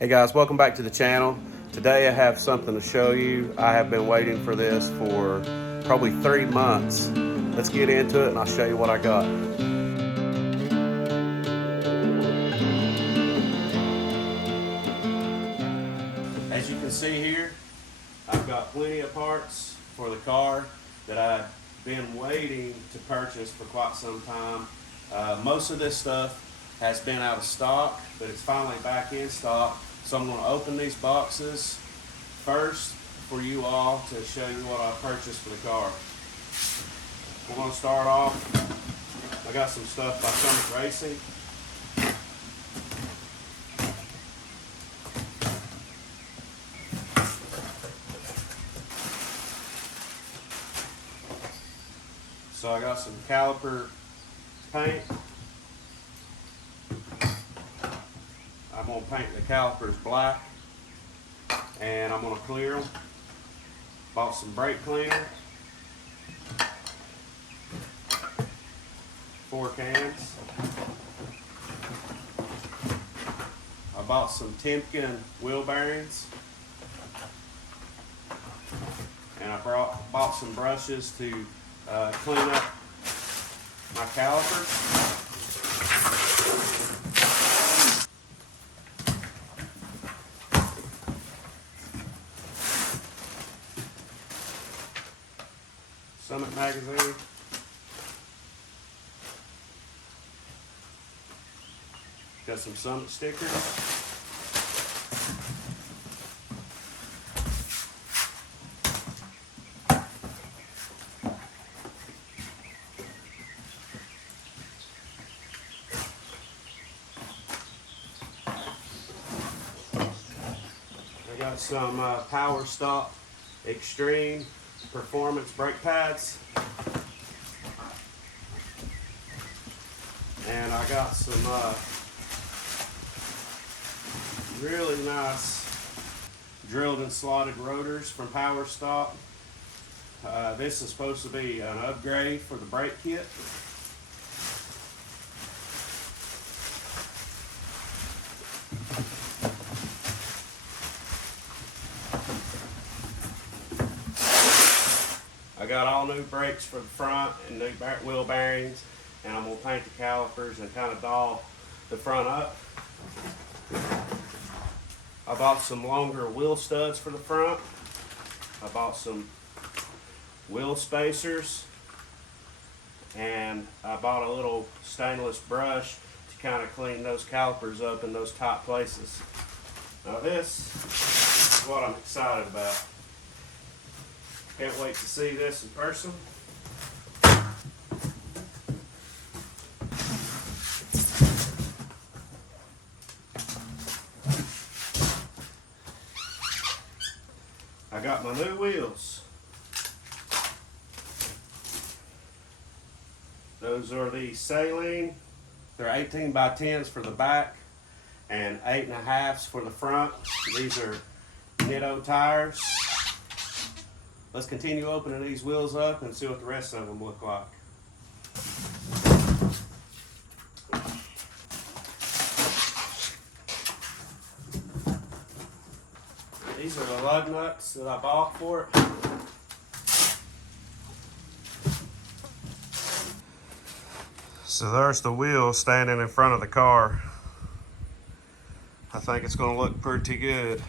Hey guys, welcome back to the channel. Today I have something to show you. I have been waiting for this for probably 3 months. Let's get into it and I'll show you what I got. As you can see here, I've got plenty of parts for the car that I've been waiting to purchase for quite some time. Most of this stuff has been out of stock, but it's finally back in stock. So I'm going to open these boxes first for you all to show you what I purchased for the car. We're going to start off. I got some stuff by Summit Racing. So I got some caliper paint. I'm going to paint the calipers black and I'm going to clear them. Bought some brake cleaner, 4 cans. I bought some Timken wheel bearings, and I bought some brushes to clean up my calipers. Summit magazine. Got some Summit stickers. I got some Power Stop Extreme Performance brake pads, and I got some really nice drilled and slotted rotors from Power Stop. This is supposed to be an upgrade for the brake kit. I got all new brakes for the front and new wheel bearings, and I'm going to paint the calipers and kind of doll the front up. I bought some longer wheel studs for the front. I bought some wheel spacers, and I bought a little stainless brush to kind of clean those calipers up in those tight places. Now this is what I'm excited about. Can't wait to see this in person. I got my new wheels. Those are the Saline. They're 18 by 10s for the back and 8.5s for the front. These are Nitto tires. Let's continue opening these wheels up and see what the rest of them look like. These are the lug nuts that I bought for it. So there's the wheel standing in front of the car. I think it's going to look pretty good.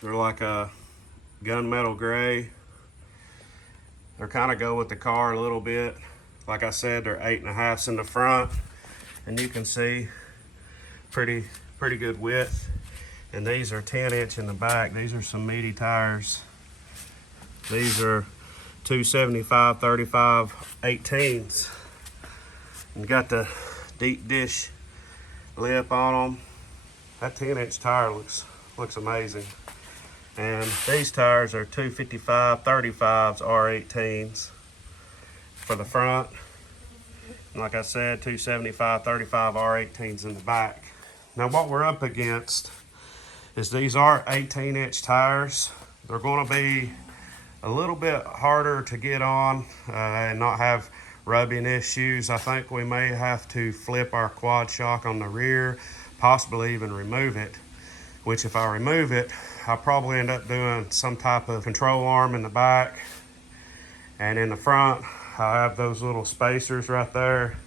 They're like a gunmetal gray. They're kind of go with the car a little bit. Like I said, they're 8.5s in the front, and you can see pretty good width. And these are 10-inch in the back. These are some meaty tires. These are 275/35 18s. And got the deep dish lip on them. That 10-inch tire looks amazing. And these tires are 255/35s R18s for the front. And like I said, 275/35 R18s in the back. Now what we're up against is these are 18-inch tires. They're going to be a little bit harder to get on and not have rubbing issues. I think we may have to flip our quad shock on the rear, possibly even remove it, which if I remove it, I'll probably end up doing some type of control arm in the back. And in the front, I'll have those little spacers right there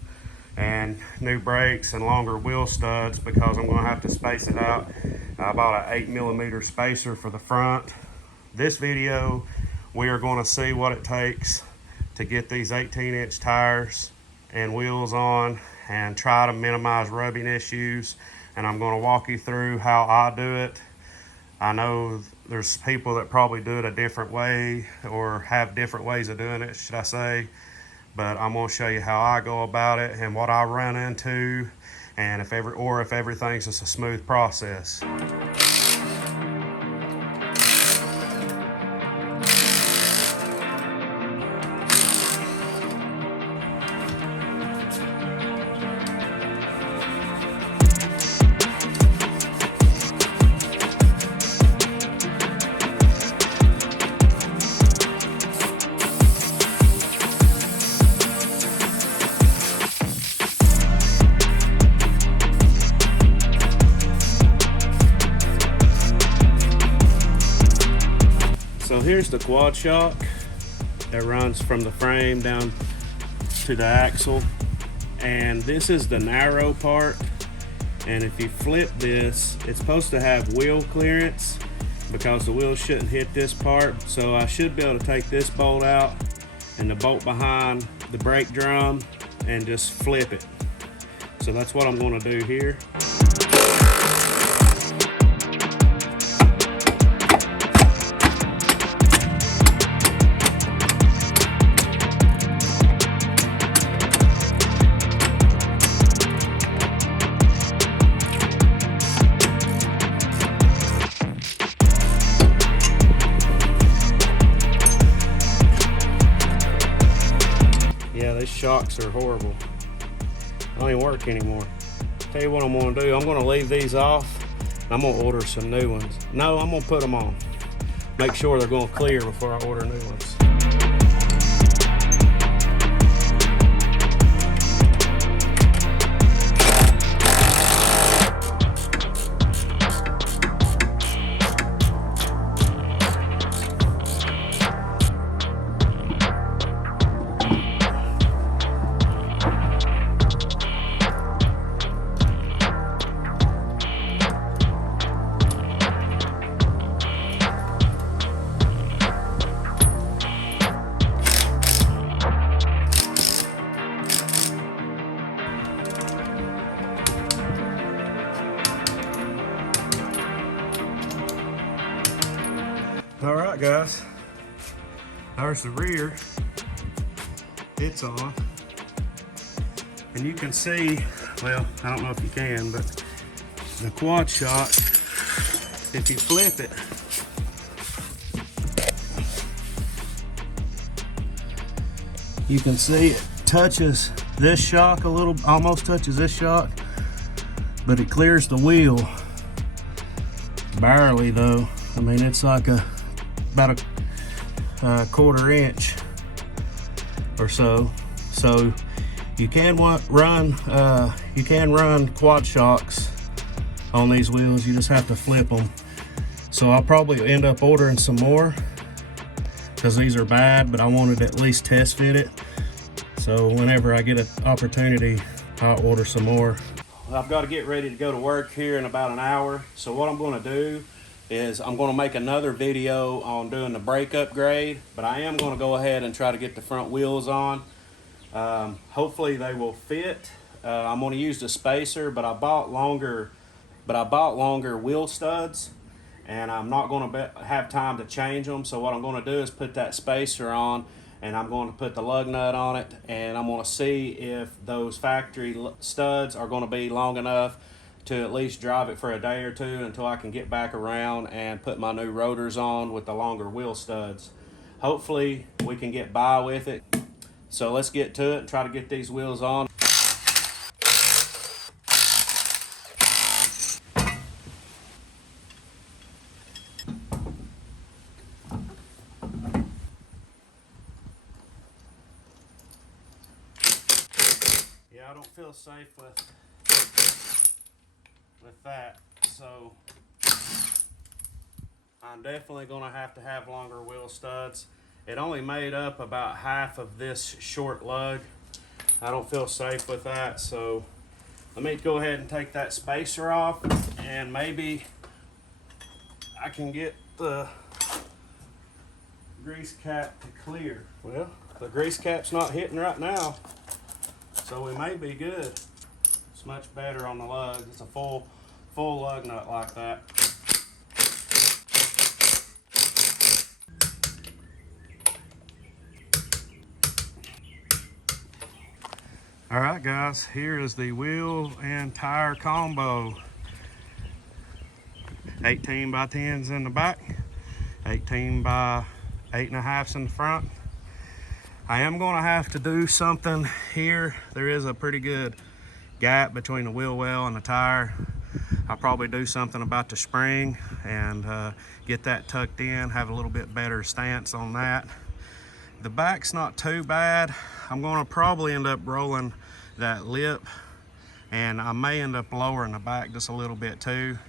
and new brakes and longer wheel studs because I'm going to have to space it out. I bought an 8mm spacer for the front. This video, we are going to see what it takes to get these 18-inch tires and wheels on and try to minimize rubbing issues. And I'm going to walk you through how I do it. I know there's people that probably do it a different way or have different ways of doing it, should I say. But I'm going to show you how I go about it and what I run into, and if everything's just a smooth process. So here's the quad shock that runs from the frame down to the axle, and this is the narrow part. And if you flip this, it's supposed to have wheel clearance because the wheels shouldn't hit this part. So I should be able to take this bolt out and the bolt behind the brake drum and just flip it. So that's what I'm going to do here. Yeah, these shocks are horrible. They don't even work anymore. Tell you what I'm gonna do, I'm gonna leave these off and I'm gonna order some new ones. No, I'm gonna put them on. Make sure they're gonna clear before I order new ones. All right, guys, there's the rear. It's on. And you can see, well, I don't know if you can, but the quad shock, if you flip it, you can see it touches this shock a little, almost touches this shock, but it clears the wheel. Barely though. I mean, it's like about a quarter inch or so. So you can run quad shocks on these wheels. You just have to flip them. So I'll probably end up ordering some more because these are bad, but I wanted to at least test fit it. So whenever I get an opportunity, I'll order some more. I've got to get ready to go to work here in about an hour. So what I'm going to do is I'm going to make another video on doing the brake upgrade, but I am going to go ahead and try to get the front wheels on. Hopefully they will fit. I'm going to use the spacer, but I bought longer wheel studs, and I'm not going to have time to change them. So what I'm going to do is put that spacer on, and I'm going to put the lug nut on it, and I'm going to see if those factory studs are going to be long enough to at least drive it for a day or two until I can get back around and put my new rotors on with the longer wheel studs. Hopefully we can get by with it. So let's get to it and try to get these wheels on. I don't feel safe with that. So I'm definitely gonna have to have longer wheel studs. It only made up about half of this short lug. I don't feel safe with that, so let me go ahead and take that spacer off, and maybe I can get the grease cap to clear. Well, the grease cap's not hitting right now, so we may be good. It's much better on the lug. It's a full lug nut like that. All right, guys, here is the wheel and tire combo. 18 by 10s in the back, 18 by 8.5s in the front. I am going to have to do something here. There is a pretty good gap between the wheel well and the tire. I'll probably do something about the spring and get that tucked in, have a little bit better stance on that. The back's not too bad. I'm going to probably end up rolling that lip, and I may end up lowering the back just a little bit too.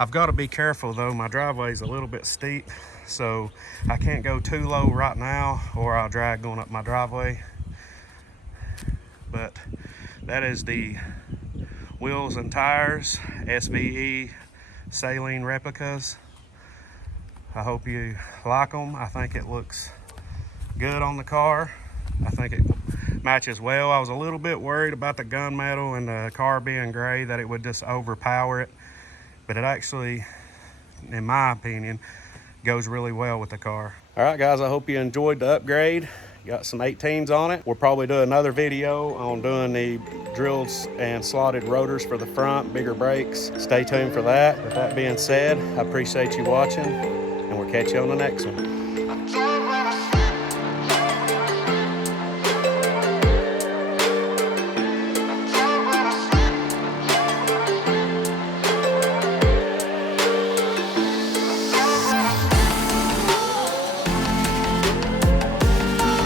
I've got to be careful though, my driveway is a little bit steep, so I can't go too low right now or I'll drag going up my driveway. But that is the wheels and tires, SVE saline replicas. I hope you like them. I think it looks good on the car. I think it matches well. I was a little bit worried about the gunmetal and the car being gray, that it would just overpower it, but it actually, in my opinion, goes really well with the car. All right, guys, I hope you enjoyed the upgrade. Got some 18s on it. We'll probably do another video on doing the drilled and slotted rotors for the front, bigger brakes. Stay tuned for that. With that being said, I appreciate you watching, and we'll catch you on the next one.